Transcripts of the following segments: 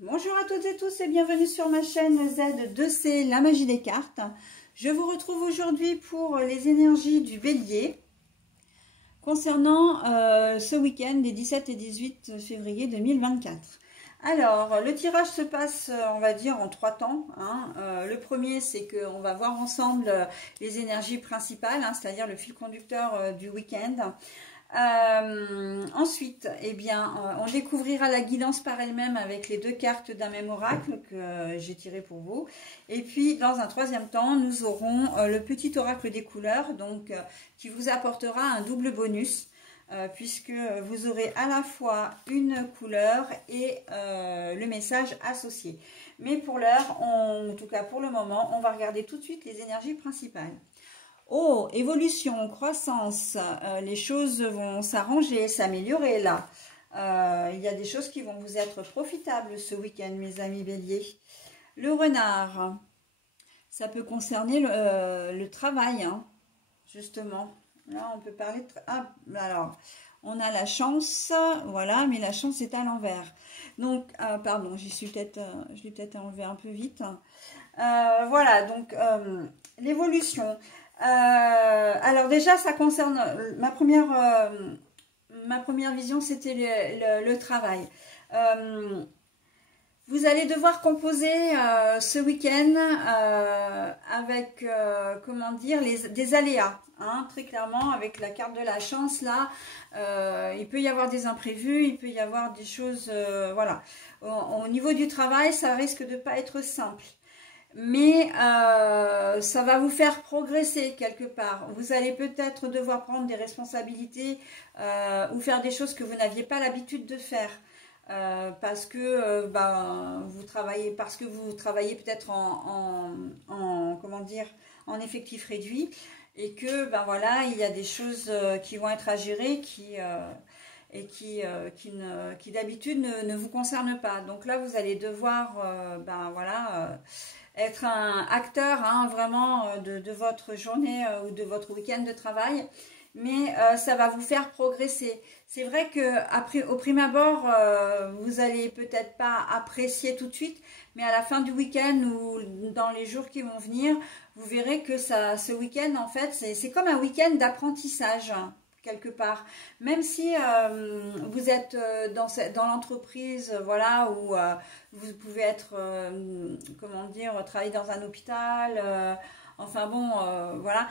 Bonjour à toutes et tous et bienvenue sur ma chaîne Z2C, la magie des cartes. Je vous retrouve aujourd'hui pour les énergies du Bélier concernant ce week-end des 17 et 18 février 2024. Alors, le tirage se passe, on va dire, en 3 temps. Le premier, c'est qu'on va voir ensemble les énergies principales, c'est-à-dire le fil conducteur du week-end. Ensuite, eh bien, on découvrira la guidance par elle-même avec les 2 cartes d'un même oracle que j'ai tiré pour vous. Et puis, dans un troisième temps, nous aurons le petit oracle des couleurs, donc qui vous apportera un double bonus, puisque vous aurez à la fois une couleur et le message associé. Mais pour l'heure, en tout cas pour le moment, on va regarder tout de suite les énergies principales. Oh, évolution, croissance, les choses vont s'arranger, s'améliorer là. Il y a des choses qui vont vous être profitables ce week-end, mes amis béliers. Le renard, ça peut concerner le travail, justement. Là, on peut parler de... Ah, alors, on a la chance, voilà, mais la chance est à l'envers. Donc, pardon, je l'ai peut-être enlevé un peu vite. Voilà, donc, l'évolution... alors déjà, ça concerne ma première vision, c'était le travail. Vous allez devoir composer ce week-end avec, comment dire, des aléas. Très clairement, avec la carte de la chance, là, il peut y avoir des imprévus, il peut y avoir des choses, voilà. Au niveau du travail, ça risque de ne pas être simple. Mais ça va vous faire progresser quelque part. Vous allez peut-être devoir prendre des responsabilités ou faire des choses que vous n'aviez pas l'habitude de faire parce que vous travaillez peut-être comment dire, en effectif réduit et que voilà, il y a des choses qui vont être à gérer qui d'habitude ne vous concernent pas. Donc là, vous allez devoir être un acteur vraiment de votre journée ou de votre week-end de travail, mais ça va vous faire progresser. C'est vrai que au prime abord, vous allez peut-être pas apprécier tout de suite, mais à la fin du week-end ou dans les jours qui vont venir, vous verrez que ce week-end, en fait, c'est comme un week-end d'apprentissage quelque part, même si vous êtes dans l'entreprise, voilà, où vous pouvez être, comment dire, travailler dans un hôpital, enfin bon, voilà,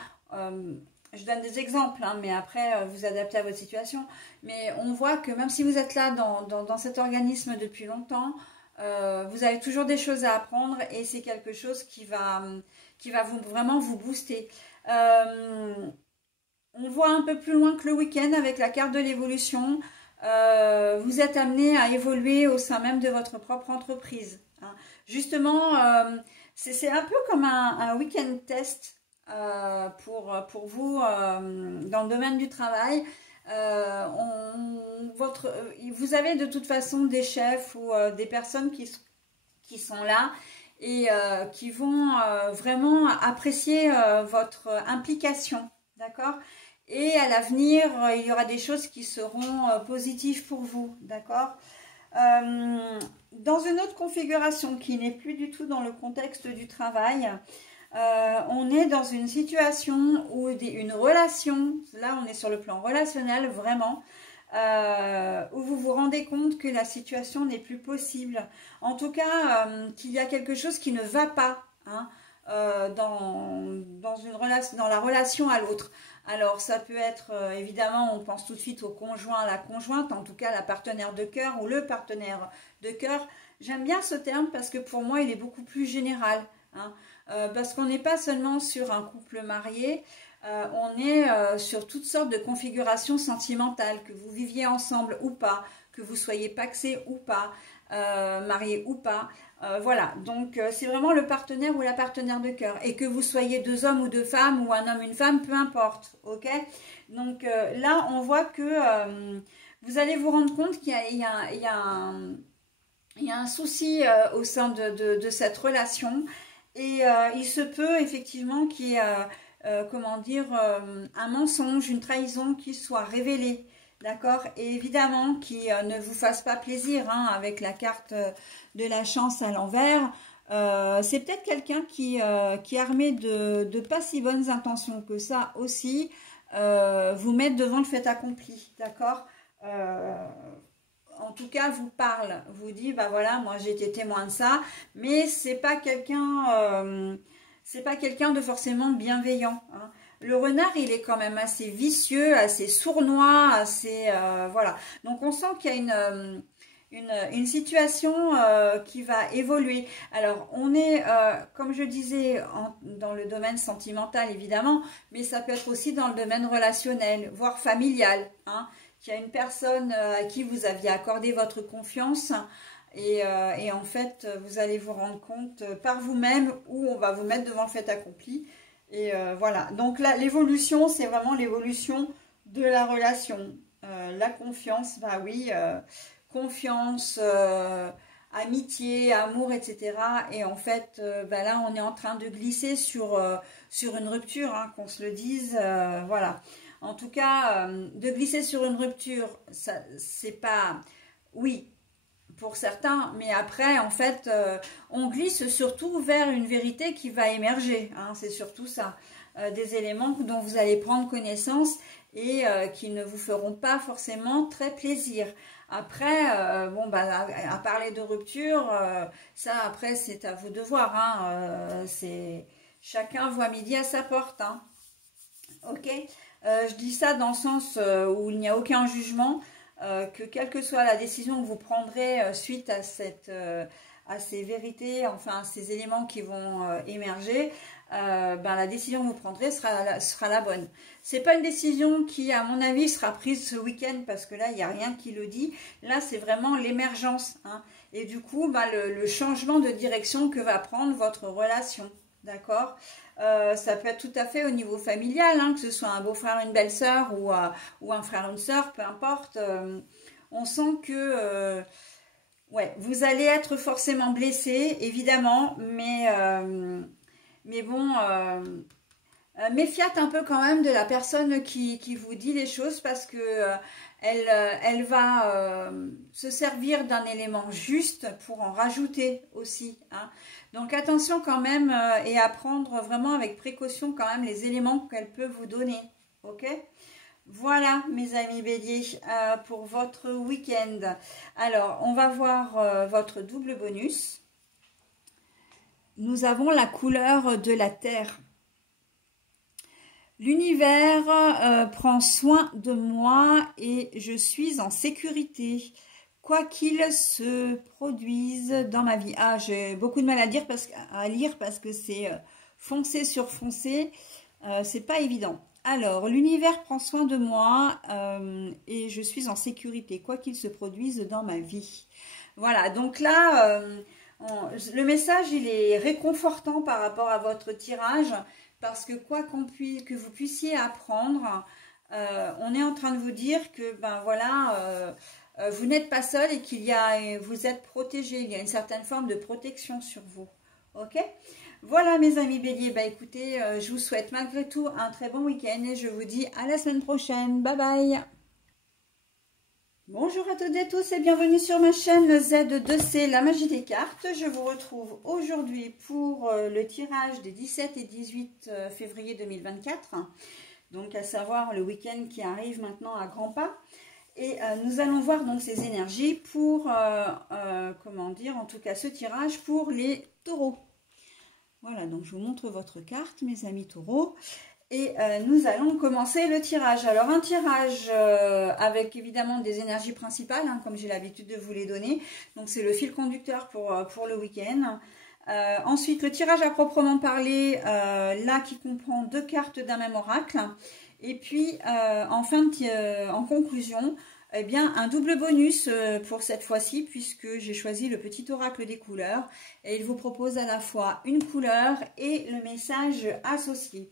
je donne des exemples, mais après vous adaptez à votre situation, mais on voit que même si vous êtes là dans cet organisme depuis longtemps, vous avez toujours des choses à apprendre et c'est quelque chose qui va vraiment vous booster. On voit un peu plus loin que le week-end avec la carte de l'évolution. Vous êtes amené à évoluer au sein même de votre propre entreprise. Justement, c'est un peu comme un week-end test pour vous dans le domaine du travail. Vous avez de toute façon des chefs ou des personnes qui sont là et qui vont vraiment apprécier votre implication. D'accord ? Et à l'avenir, il y aura des choses qui seront positives pour vous, d'accord ? Dans une autre configuration qui n'est plus du tout dans le contexte du travail, on est dans une situation où une relation, là on est sur le plan relationnel vraiment, où vous vous rendez compte que la situation n'est plus possible. En tout cas, qu'il y a quelque chose qui ne va pas, dans la relation à l'autre. Alors ça peut être évidemment, on pense tout de suite au conjoint, à la conjointe, en tout cas la partenaire de cœur ou le partenaire de cœur. J'aime bien ce terme parce que pour moi il est beaucoup plus général, parce qu'on n'est pas seulement sur un couple marié, on est sur toutes sortes de configurations sentimentales, que vous viviez ensemble ou pas, que vous soyez pacsé ou pas, marié ou pas. Voilà, donc c'est vraiment le partenaire ou la partenaire de cœur. Et que vous soyez 2 hommes ou 2 femmes ou un homme, une femme, peu importe. Ok ? Donc là, on voit que vous allez vous rendre compte qu'il y a un souci au sein de cette relation. Et il se peut effectivement qu'il y ait, comment dire, un mensonge, une trahison qui soit révélée. d'accord? Et évidemment, qui ne vous fasse pas plaisir hein, avec la carte de la chance à l'envers. C'est peut-être quelqu'un qui est armé de pas si bonnes intentions que ça aussi, vous mettre devant le fait accompli, d'accord? En tout cas, vous parle, vous dit, bah voilà, moi j'ai été témoin de ça, mais c'est pas quelqu'un de forcément bienveillant, hein. Le renard, il est quand même assez vicieux, assez sournois, assez voilà. Donc on sent qu'il y a une situation qui va évoluer. Alors, on est, comme je disais, dans le domaine sentimental, évidemment, mais ça peut être aussi dans le domaine relationnel, voire familial, hein, qu'il y a une personne à qui vous aviez accordé votre confiance et en fait, vous allez vous rendre compte par vous-même où on va vous mettre devant le fait accompli. Et voilà. Donc là, l'évolution, c'est vraiment l'évolution de la relation. La confiance, bah oui, confiance, amitié, amour, etc. Et en fait, bah là, on est en train de glisser sur une rupture, hein, qu'on se le dise, voilà. En tout cas, de glisser sur une rupture, ça, c'est pas... Oui, pour certains, mais après, en fait, on glisse surtout vers une vérité qui va émerger, hein, c'est surtout ça. Des éléments dont vous allez prendre connaissance et qui ne vous feront pas forcément très plaisir. Après, bon, bah, à parler de rupture, ça, après, c'est à vous de voir, hein, c'est... Chacun voit midi à sa porte, hein. Ok, je dis ça dans le sens où il n'y a aucun jugement, que quelle que soit la décision que vous prendrez suite à ces vérités, enfin à ces éléments qui vont émerger, ben, la décision que vous prendrez sera la bonne. C'est pas une décision qui, à mon avis, sera prise ce week-end parce que là, il n'y a rien qui le dit. Là, c'est vraiment l'émergence, hein. Et du coup, ben, le changement de direction que va prendre votre relation. D'accord? Ça peut être tout à fait au niveau familial, hein, que ce soit un beau-frère, une belle-sœur ou un frère, une sœur, peu importe. On sent que ouais, vous allez être forcément blessé, évidemment, mais bon, méfiez un peu quand même de la personne qui vous dit les choses parce que elle va se servir d'un élément juste pour en rajouter aussi, hein. Donc attention quand même et à prendre vraiment avec précaution quand même les éléments qu'elle peut vous donner, ok? Voilà mes amis béliers pour votre week-end. Alors on va voir votre double bonus. Nous avons la couleur de la terre. L'univers prend soin de moi et je suis en sécurité, quoi qu'il se produise dans ma vie. Ah, j'ai beaucoup de mal à lire parce que c'est foncé sur foncé, c'est pas évident. Alors, l'univers prend soin de moi et je suis en sécurité, quoi qu'il se produise dans ma vie. Voilà, donc là, le message, il est réconfortant par rapport à votre tirage. Parce que quoi que vous puissiez apprendre, on est en train de vous dire que ben voilà, vous n'êtes pas seul et vous êtes protégé. Il y a une certaine forme de protection sur vous. Ok? Voilà mes amis béliers. Bah écoutez, je vous souhaite malgré tout un très bon week-end et je vous dis à la semaine prochaine. Bye bye. Bonjour à toutes et à tous et bienvenue sur ma chaîne Z2C, la magie des cartes. Je vous retrouve aujourd'hui pour le tirage des 17 et 18 février 2024. Donc à savoir le week-end qui arrive maintenant à grands pas. Et nous allons voir donc ces énergies pour, comment dire, en tout cas ce tirage pour les taureaux. Voilà, donc je vous montre votre carte mes amis taureaux. Et nous allons commencer le tirage. Alors un tirage avec évidemment des énergies principales, hein, comme j'ai l'habitude de vous les donner. Donc c'est le fil conducteur pour le week-end. Ensuite le tirage à proprement parler, là qui comprend 2 cartes d'un même oracle. Et puis en conclusion, eh bien, un double bonus pour cette fois-ci puisque j'ai choisi le petit oracle des couleurs et il vous propose à la fois une couleur et le message associé.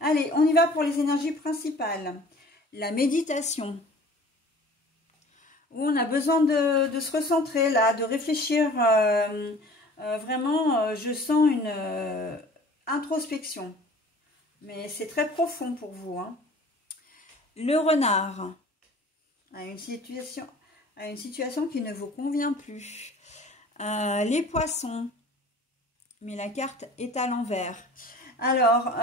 Allez, on y va pour les énergies principales. La méditation, où on a besoin de se recentrer là, de réfléchir. Vraiment, je sens une introspection, mais c'est très profond pour vous, hein. Le renard. à une situation qui ne vous convient plus. Les poissons, mais la carte est à l'envers. Alors,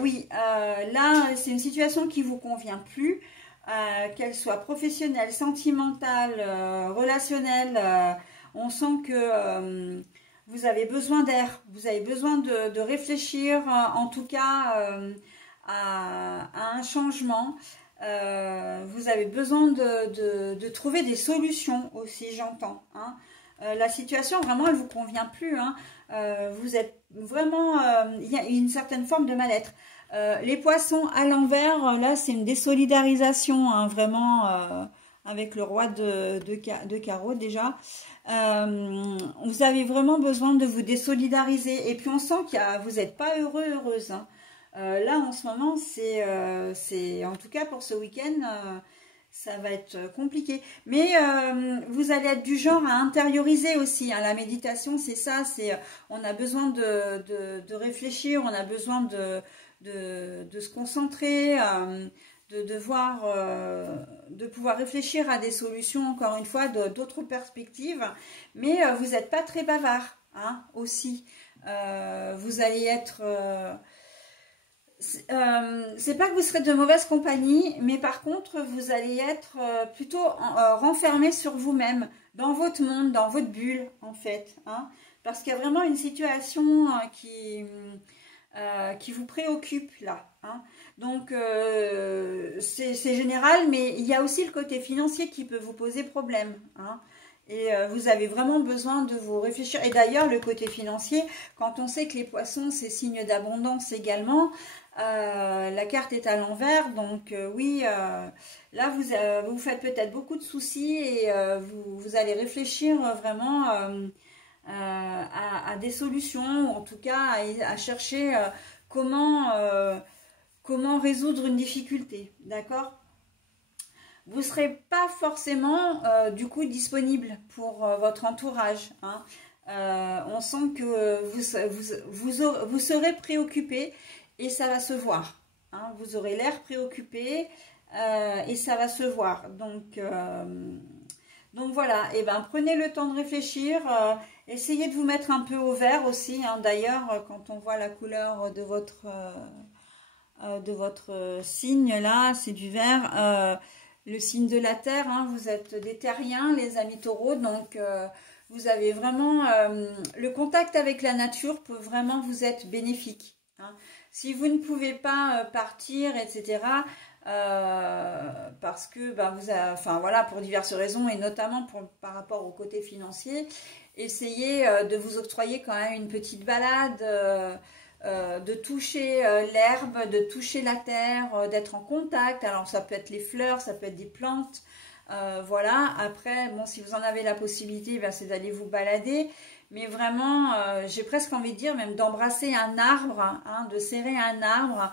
oui, là, c'est une situation qui ne vous convient plus, qu'elle soit professionnelle, sentimentale, relationnelle. On sent que vous avez besoin d'air, vous avez besoin de réfléchir, en tout cas, à un changement. Vous avez besoin de trouver des solutions aussi, j'entends. Hein. La situation, vraiment, elle ne vous convient plus. Hein. Vous êtes vraiment... il y a une certaine forme de mal-être. Les poissons à l'envers, là, c'est une désolidarisation, hein, vraiment, avec le roi de carreau déjà. Vous avez vraiment besoin de vous désolidariser. Et puis, on sent que vous n'êtes pas heureuse. Hein. Là, en ce moment, c'est en tout cas pour ce week-end, ça va être compliqué. Mais vous allez être du genre à intérioriser aussi. Hein. La méditation, c'est ça. On a besoin de réfléchir, on a besoin de se concentrer, de pouvoir réfléchir à des solutions, encore une fois, d'autres perspectives. Mais vous n'êtes pas très bavard, hein, aussi. Vous allez être... c'est pas que vous serez de mauvaise compagnie, mais par contre, vous allez être plutôt renfermé sur vous-même, dans votre monde, dans votre bulle, en fait. Hein, parce qu'il y a vraiment une situation qui vous préoccupe, là. Hein. Donc, c'est général, mais il y a aussi le côté financier qui peut vous poser problème. Hein. Et vous avez vraiment besoin de vous réfléchir. Et d'ailleurs, le côté financier, quand on sait que les poissons, c'est signe d'abondance également, la carte est à l'envers. Donc oui, là, vous faites peut-être beaucoup de soucis et vous allez réfléchir vraiment à des solutions, ou en tout cas à chercher comment résoudre une difficulté. D'accord ? Vous ne serez pas forcément du coup disponible pour votre entourage. Hein. On sent que vous serez préoccupé et ça va se voir. Hein. Vous aurez l'air préoccupé et ça va se voir. Donc voilà, et ben, prenez le temps de réfléchir. Essayez de vous mettre un peu au vert aussi. Hein. D'ailleurs, quand on voit la couleur de votre signe là, c'est du vert. Le signe de la terre, hein, vous êtes des terriens, les amis taureaux, donc vous avez vraiment... le contact avec la nature peut vraiment vous être bénéfique. Hein. Si vous ne pouvez pas partir, etc., parce que enfin, voilà, pour diverses raisons, et notamment par rapport au côté financier, essayez de vous octroyer quand même une petite balade, de toucher l'herbe, de toucher la terre, d'être en contact. Alors ça peut être les fleurs, ça peut être des plantes, voilà. Après, bon, si vous en avez la possibilité, ben, c'est d'aller vous balader, mais vraiment, j'ai presque envie de dire même d'embrasser un arbre, hein, de serrer un arbre,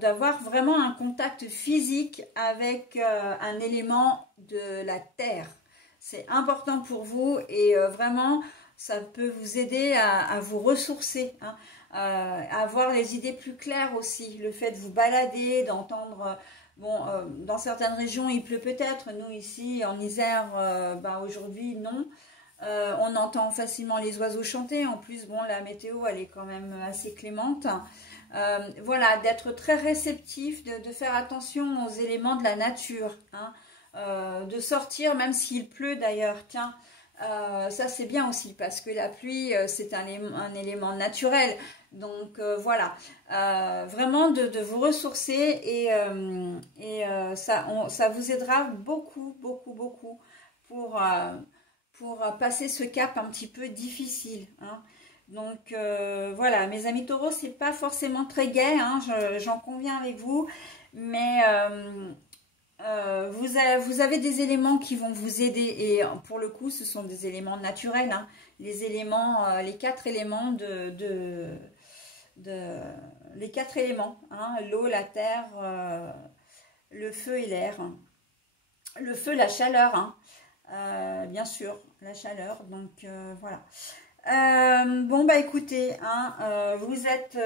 d'avoir vraiment un contact physique avec un élément de la terre. C'est important pour vous et vraiment, ça peut vous aider à vous ressourcer, hein. Avoir les idées plus claires aussi, le fait de vous balader, d'entendre, bon, dans certaines régions il pleut peut-être, nous ici en Isère, aujourd'hui non, on entend facilement les oiseaux chanter, en plus bon, la météo elle est quand même assez clémente, voilà, d'être très réceptif, de faire attention aux éléments de la nature, hein, de sortir même s'il pleut d'ailleurs, tiens. Ça c'est bien aussi parce que la pluie c'est un élément naturel, donc voilà, vraiment de vous ressourcer et ça vous aidera beaucoup pour passer ce cap un petit peu difficile, hein. Donc voilà, mes amis taureaux, c'est pas forcément très gai, hein, j'en conviens avec vous, mais vous avez des éléments qui vont vous aider et pour le coup ce sont des éléments naturels, hein, les éléments, les 4 éléments les 4 éléments, hein, l'eau, la terre, le feu et l'air. Le feu, la chaleur, hein, bien sûr, la chaleur, donc voilà. Bon bah écoutez, hein, vous êtes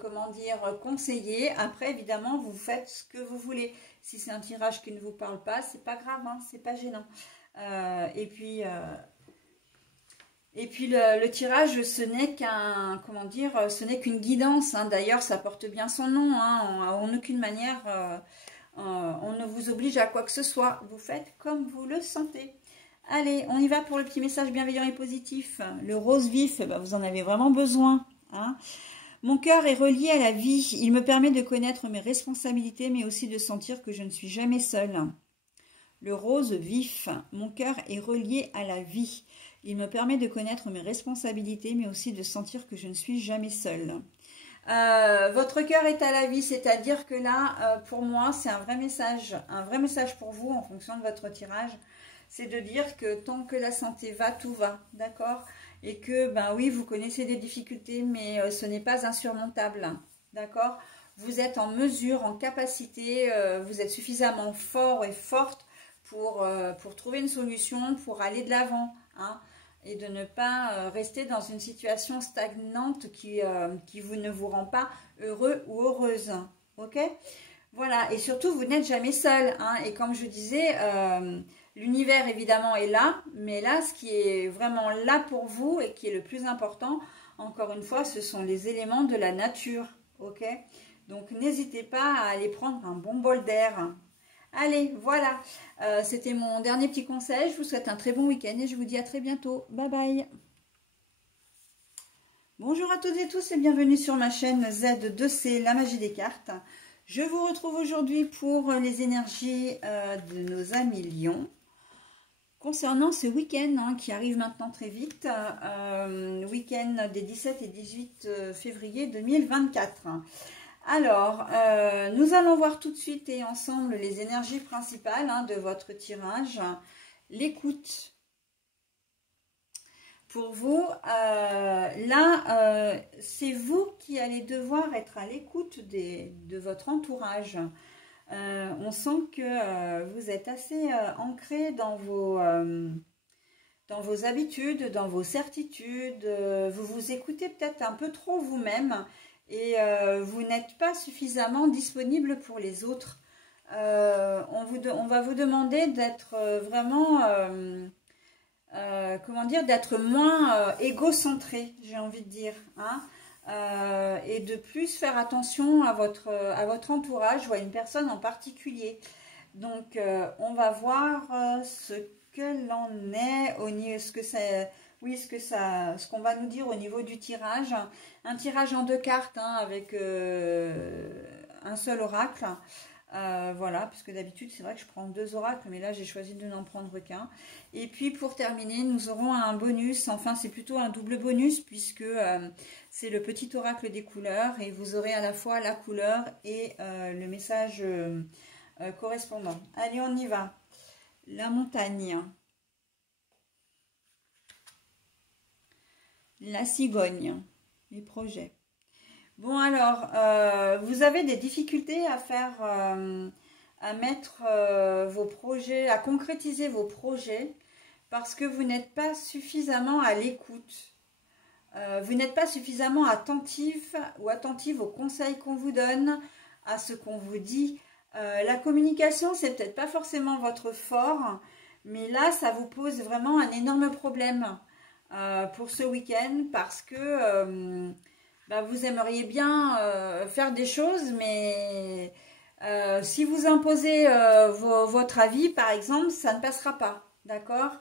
comment dire, conseillé. Après évidemment vous faites ce que vous voulez, Si c'est un tirage qui ne vous parle pas, c'est pas grave, hein, c'est pas gênant. Et puis le tirage, ce n'est qu'un, comment dire, ce n'est qu'une guidance, hein. D'ailleurs, ça porte bien son nom, hein. En aucune manière, on ne vous oblige à quoi que ce soit. Vous faites comme vous le sentez. Allez, on y va pour le petit message bienveillant et positif. Le rose vif, eh ben, vous en avez vraiment besoin, hein. Mon cœur est relié à la vie. Il me permet de connaître mes responsabilités, mais aussi de sentir que je ne suis jamais seule. Le rose vif. Mon cœur est relié à la vie. Il me permet de connaître mes responsabilités, mais aussi de sentir que je ne suis jamais seule. Votre cœur est à la vie, c'est-à-dire que là, pour moi, c'est un vrai message pour vous en fonction de votre tirage. C'est de dire que tant que la santé va, tout va, d'accord? Et que, ben oui, vous connaissez des difficultés, mais ce n'est pas insurmontable, d'accord? Vous êtes en mesure, en capacité, vous êtes suffisamment fort et forte pour trouver une solution, pour aller de l'avant, hein, et de ne pas rester dans une situation stagnante qui ne vous rend pas heureux ou heureuse, ok? Voilà, et surtout, vous n'êtes jamais seul, hein, et comme je disais, l'univers, évidemment, est là, mais là, ce qui est vraiment là pour vous et qui est le plus important, encore une fois, ce sont les éléments de la nature, ok? Donc, n'hésitez pas à aller prendre un bon bol d'air. Allez, voilà, c'était mon dernier petit conseil. Je vous souhaite un très bon week-end et je vous dis à très bientôt. Bye bye. Bonjour à toutes et tous et bienvenue sur ma chaîne Z2C, la magie des cartes. Je vous retrouve aujourd'hui pour les énergies de nos amis Lions. Concernant ce week-end, hein, qui arrive maintenant très vite, week-end des 17 et 18 février 2024. Alors, nous allons voir tout de suite et ensemble les énergies principales, hein, de votre tirage. L'écoute. Pour vous, là, c'est vous qui allez devoir être à l'écoute de votre entourage. On sent que vous êtes assez ancré dans vos habitudes, dans vos certitudes. Vous vous écoutez peut-être un peu trop vous-même. Et vous n'êtes pas suffisamment disponible pour les autres. On va vous demander d'être vraiment, comment dire, d'être moins égocentré, j'ai envie de dire, hein, et de plus faire attention à votre entourage ou à une personne en particulier. Donc, on va voir ce que l'on est au niveau, ce qu'on va nous dire au niveau du tirage. Un tirage en 2 cartes, hein, avec un seul oracle. Voilà, puisque d'habitude, c'est vrai que je prends 2 oracles, mais là, j'ai choisi de n'en prendre qu'un. Et puis, pour terminer, nous aurons un bonus. Enfin, c'est plutôt un double bonus, puisque c'est le petit oracle des couleurs. Et vous aurez à la fois la couleur et le message correspondant. Allez, on y va. La montagne. La cigogne, les projets. Bon alors, vous avez des difficultés à faire, à mettre vos projets, à concrétiser vos projets parce que vous n'êtes pas suffisamment à l'écoute. Vous n'êtes pas suffisamment attentif ou attentive aux conseils qu'on vous donne, à ce qu'on vous dit. La communication, c'est peut-être pas forcément votre fort, mais là, ça vous pose vraiment un énorme problème. Pour ce week-end parce que vous aimeriez bien faire des choses, mais si vous imposez votre avis, par exemple, ça ne passera pas, d'accord?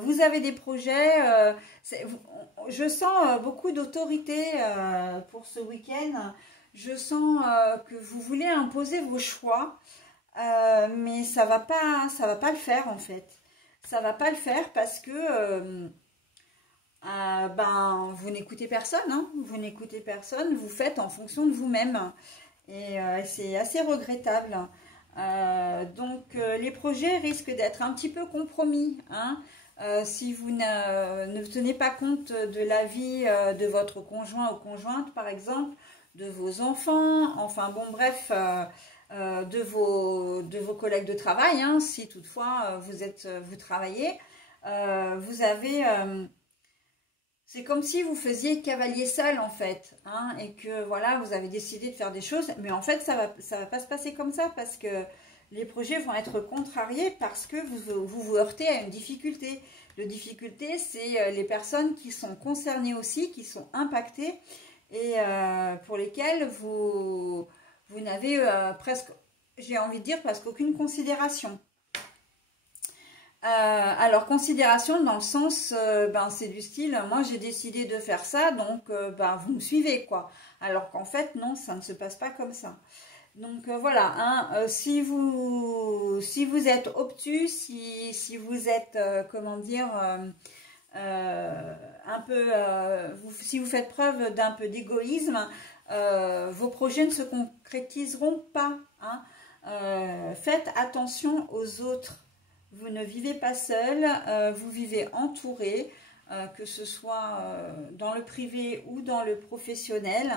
Vous avez des projets, je sens beaucoup d'autorité pour ce week-end, je sens que vous voulez imposer vos choix, mais ça va pas le faire en fait. Ça va pas le faire parce que vous n'écoutez personne, hein, vous n'écoutez personne, vous faites en fonction de vous-même et c'est assez regrettable. Donc les projets risquent d'être un petit peu compromis, hein, si vous ne tenez pas compte de l'avis de votre conjoint ou conjointe par exemple, de vos enfants, enfin bon bref, de vos collègues de travail, hein, si toutefois vous travaillez, vous avez... c'est comme si vous faisiez cavalier seul en fait, hein, et que voilà, vous avez décidé de faire des choses, mais en fait ça va pas se passer comme ça parce que les projets vont être contrariés parce que vous heurtez à une difficulté. La difficulté, c'est les personnes qui sont concernées aussi, qui sont impactées et pour lesquelles vous n'avez presque, j'ai envie de dire, presque aucune considération. Alors, considération dans le sens, c'est du style, moi j'ai décidé de faire ça, donc vous me suivez, quoi. Alors qu'en fait, non, ça ne se passe pas comme ça. Donc voilà, hein, si vous êtes obtus, si vous êtes, comment dire, un peu, si vous faites preuve d'un peu d'égoïsme, vos projets ne se concrétiseront pas. Hein. Faites attention aux autres. Vous ne vivez pas seul, vous vivez entouré, que ce soit dans le privé ou dans le professionnel.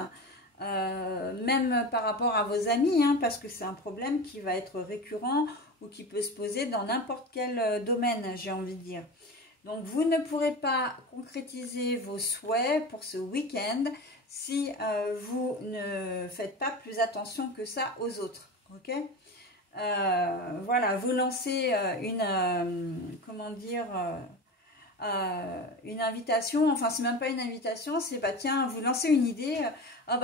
Même par rapport à vos amis, hein, parce que c'est un problème qui va être récurrent ou qui peut se poser dans n'importe quel domaine, j'ai envie de dire. Donc, vous ne pourrez pas concrétiser vos souhaits pour ce week-end si vous ne faites pas plus attention que ça aux autres. Ok ? Voilà, vous lancez comment dire... une invitation, enfin c'est même pas une invitation, c'est bah tiens, vous lancez une idée, on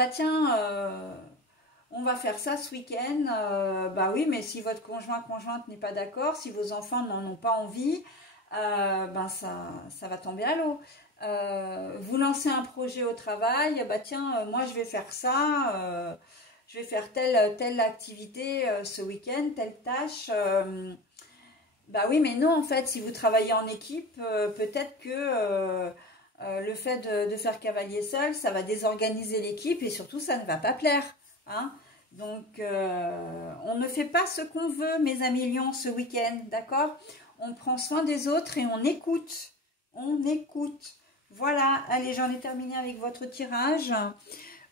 va faire ça ce week-end, bah oui, mais si votre conjointe n'est pas d'accord, si vos enfants n'en ont pas envie, ça va tomber à l'eau. Vous lancez un projet au travail, bah tiens, moi je vais faire ça, je vais faire telle activité ce week-end, telle tâche. Bah oui, mais non, en fait, si vous travaillez en équipe, peut-être que le fait de faire cavalier seul, ça va désorganiser l'équipe et surtout, ça ne va pas plaire. Hein. Donc, on ne fait pas ce qu'on veut, mes amis lions, ce week-end, d'accord? On prend soin des autres et on écoute. On écoute. Voilà, allez, j'en ai terminé avec votre tirage.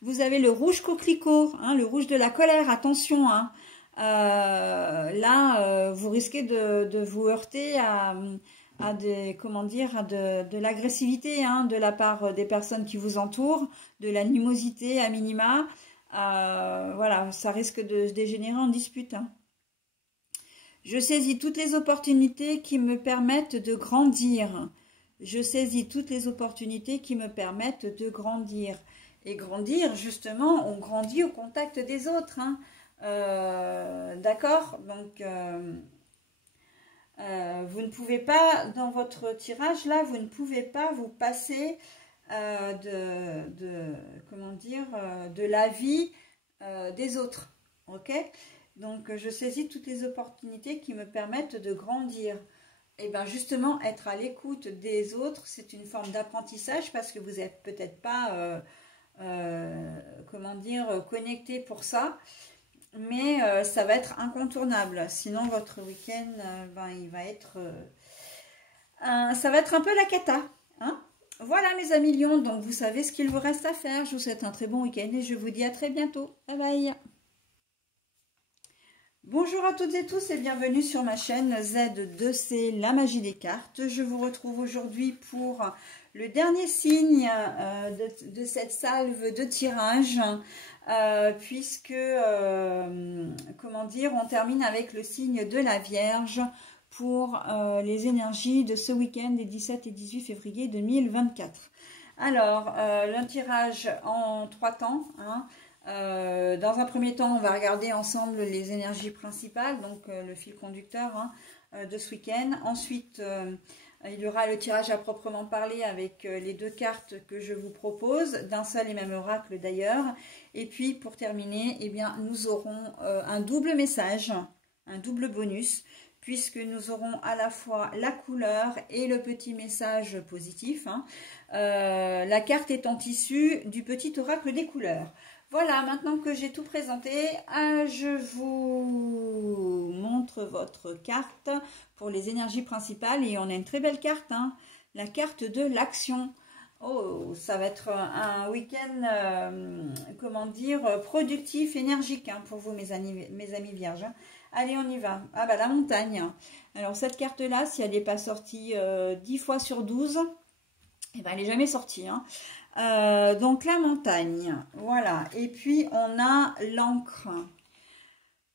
Vous avez le rouge coquelicot, hein, le rouge de la colère, attention, hein. Là, vous risquez de vous heurter à des, comment dire, à de l'agressivité, hein, de la part des personnes qui vous entourent, de l'animosité à minima. Voilà, ça risque de se dégénérer en dispute. Hein. Je saisis toutes les opportunités qui me permettent de grandir. Je saisis toutes les opportunités qui me permettent de grandir. Et grandir, justement, on grandit au contact des autres, hein. D'accord, donc vous ne pouvez pas, dans votre tirage là, vous ne pouvez pas vous passer comment dire, de l'avis des autres, ok? Donc je saisis toutes les opportunités qui me permettent de grandir. Et bien justement, être à l'écoute des autres, c'est une forme d'apprentissage parce que vous n'êtes peut-être pas, comment dire, connecté pour ça. Mais ça va être incontournable. Sinon, votre week-end, il va être... ça va être un peu la cata. Hein, voilà, mes amis lions. Donc, vous savez ce qu'il vous reste à faire. Je vous souhaite un très bon week-end et je vous dis à très bientôt. Bye bye. Bonjour à toutes et tous et bienvenue sur ma chaîne Z2C, la magie des cartes. Je vous retrouve aujourd'hui pour le dernier signe de cette salve de tirage. Puisque, comment dire, on termine avec le signe de la Vierge pour les énergies de ce week-end des 17 et 18 février 2024. Alors, un tirage en 3 temps. Hein. Dans un premier temps, on va regarder ensemble les énergies principales, donc le fil conducteur hein, de ce week-end. Ensuite, il y aura le tirage à proprement parler avec les 2 cartes que je vous propose, d'un seul et même oracle d'ailleurs. Et puis pour terminer, eh bien, nous aurons un double message, un double bonus, puisque nous aurons à la fois la couleur et le petit message positif. Hein. La carte étant issue du petit oracle des couleurs. Voilà, maintenant que j'ai tout présenté, je vous montre votre carte pour les énergies principales. Et on a une très belle carte, hein, la carte de l'action. Oh, ça va être un week-end, comment dire, productif, énergique hein, pour vous, mes amis vierges. Hein. Allez, on y va. Ah bah la montagne. Alors cette carte-là, si elle n'est pas sortie 10 fois sur 12, eh ben, elle n'est jamais sortie. Hein. Donc la montagne, voilà. Et puis on a l'encre.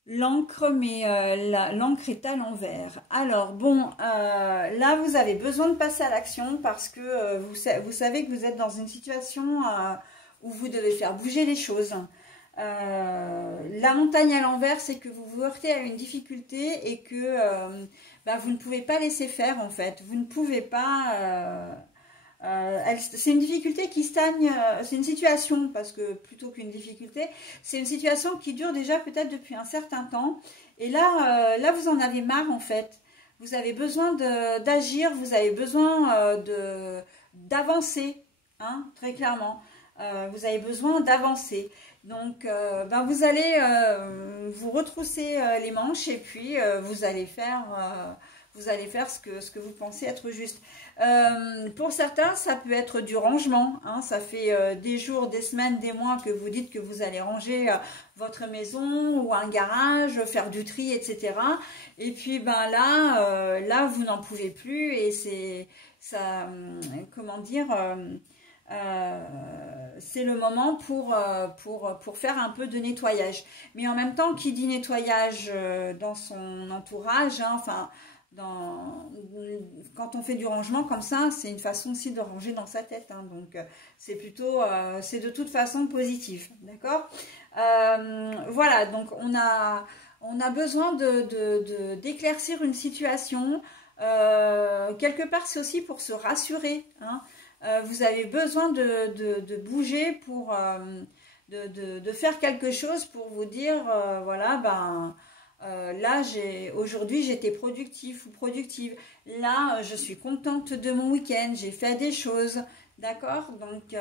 l'encre, mais l'encre est à l'envers. Alors bon, là vous avez besoin de passer à l'action parce que vous savez que vous êtes dans une situation où vous devez faire bouger les choses. La montagne à l'envers, c'est que vous vous heurtez à une difficulté et que vous ne pouvez pas laisser faire en fait. Vous ne pouvez pas... c'est une difficulté qui stagne, c'est une situation, parce que plutôt qu'une difficulté, c'est une situation qui dure déjà peut-être depuis un certain temps. Et là, là vous en avez marre en fait. Vous avez besoin d'agir, vous avez besoin d'avancer, hein, très clairement. Vous avez besoin d'avancer. Donc, vous allez vous retrousser les manches et puis vous allez faire ce que vous pensez être juste. Pour certains, ça peut être du rangement. Hein, ça fait des jours, des semaines, des mois que vous dites que vous allez ranger votre maison ou un garage, faire du tri, etc. Et puis là, vous n'en pouvez plus et c'est ça, comment dire. C'est le moment pour faire un peu de nettoyage. Mais en même temps, qui dit nettoyage dans son entourage, hein, enfin, quand on fait du rangement comme ça, c'est une façon aussi de ranger dans sa tête. Hein, donc, c'est plutôt, c'est de toute façon positif. D'accord. Voilà, donc on a besoin d'éclaircir une situation. Quelque part, c'est aussi pour se rassurer. Hein. Vous avez besoin de bouger pour de faire quelque chose pour vous dire voilà là aujourd'hui j'étais productif ou productive, là je suis contente de mon week-end, j'ai fait des choses, d'accord. Donc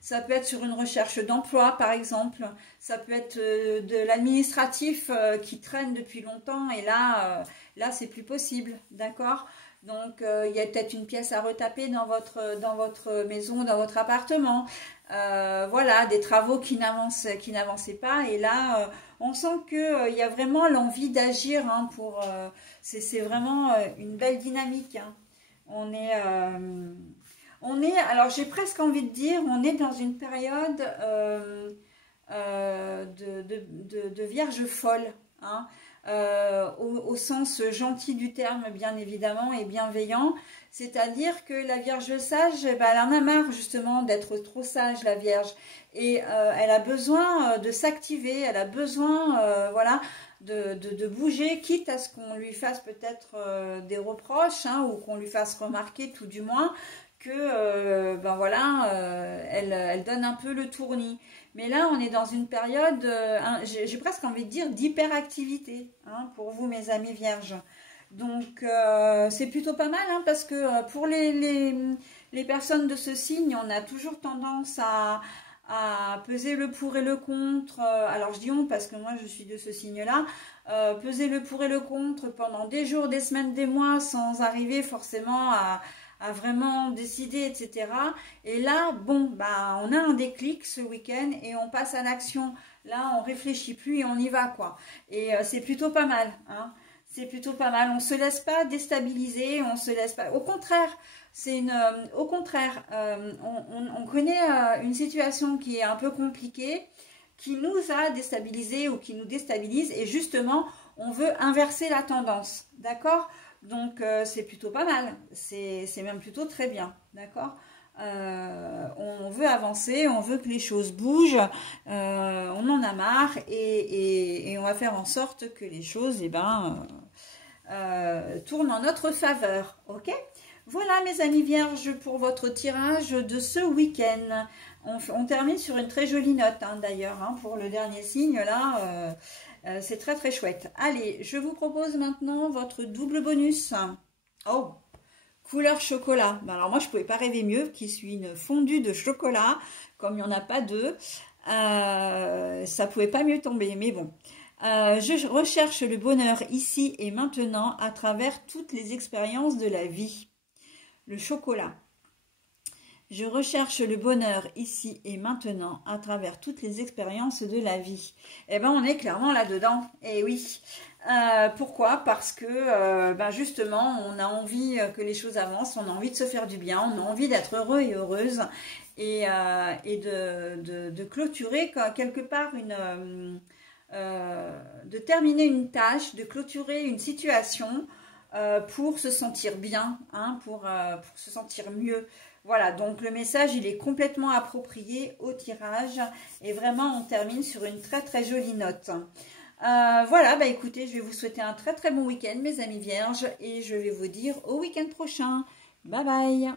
ça peut être sur une recherche d'emploi par exemple, ça peut être de l'administratif qui traîne depuis longtemps et là c'est plus possible, d'accord. Donc, il y a peut-être une pièce à retaper dans votre maison, dans votre appartement. Voilà, des travaux qui n'avançaient pas. Et là, on sent qu'il y a vraiment l'envie d'agir. Hein, c'est vraiment une belle dynamique. Hein. Alors j'ai presque envie de dire, on est dans une période de vierge folle. Hein. Au sens gentil du terme bien évidemment et bienveillant, c'est-à-dire que la Vierge sage, elle en a marre justement d'être trop sage, la Vierge, et elle a besoin de s'activer, elle a besoin voilà, de bouger, quitte à ce qu'on lui fasse peut-être des reproches, hein, ou qu'on lui fasse remarquer tout du moins que elle donne un peu le tournis. Mais là, on est dans une période, j'ai presque envie de dire, d'hyperactivité, hein, pour vous, mes amis vierges. Donc, c'est plutôt pas mal, hein, parce que pour les personnes de ce signe, on a toujours tendance à peser le pour et le contre. Alors, je dis on, parce que moi, je suis de ce signe-là. Peser le pour et le contre pendant des jours, des semaines, des mois, sans arriver forcément à vraiment décider, etc. Et là, bon, on a un déclic ce week-end et on passe à l'action. Là, on réfléchit plus et on y va, quoi. Et c'est plutôt pas mal, hein. C'est plutôt pas mal. On se laisse pas déstabiliser, on se laisse pas. Au contraire, au contraire, on connaît une situation qui est un peu compliquée, qui nous a déstabilisés ou qui nous déstabilise, et justement, on veut inverser la tendance, d'accord ? Donc, c'est plutôt pas mal, c'est même plutôt très bien, d'accord. On veut avancer, on veut que les choses bougent, on en a marre et on va faire en sorte que les choses tournent en notre faveur, ok. Voilà mes amis vierges pour votre tirage de ce week-end. On termine sur une très jolie note, hein, d'ailleurs, hein, pour le dernier signe là. C'est très très chouette. Allez, je vous propose maintenant votre double bonus. Oh, couleur chocolat. Alors moi, je ne pouvais pas rêver mieux, qui suis une fondue de chocolat, comme il n'y en a pas deux. Ça ne pouvait pas mieux tomber, mais bon. Je recherche le bonheur ici et maintenant à travers toutes les expériences de la vie. Le chocolat. Je recherche le bonheur ici et maintenant à travers toutes les expériences de la vie. Eh bien, on est clairement là-dedans. Et oui. Pourquoi? Parce que justement, on a envie que les choses avancent, on a envie de se faire du bien, on a envie d'être heureux et heureuse et de clôturer quelque part de terminer une tâche, de clôturer une situation pour se sentir bien, hein, pour se sentir mieux. Voilà, donc le message, il est complètement approprié au tirage. Et vraiment, on termine sur une très très jolie note. Voilà, bah écoutez, je vais vous souhaiter un très très bon week-end, mes amis vierges. Et je vais vous dire au week-end prochain. Bye bye!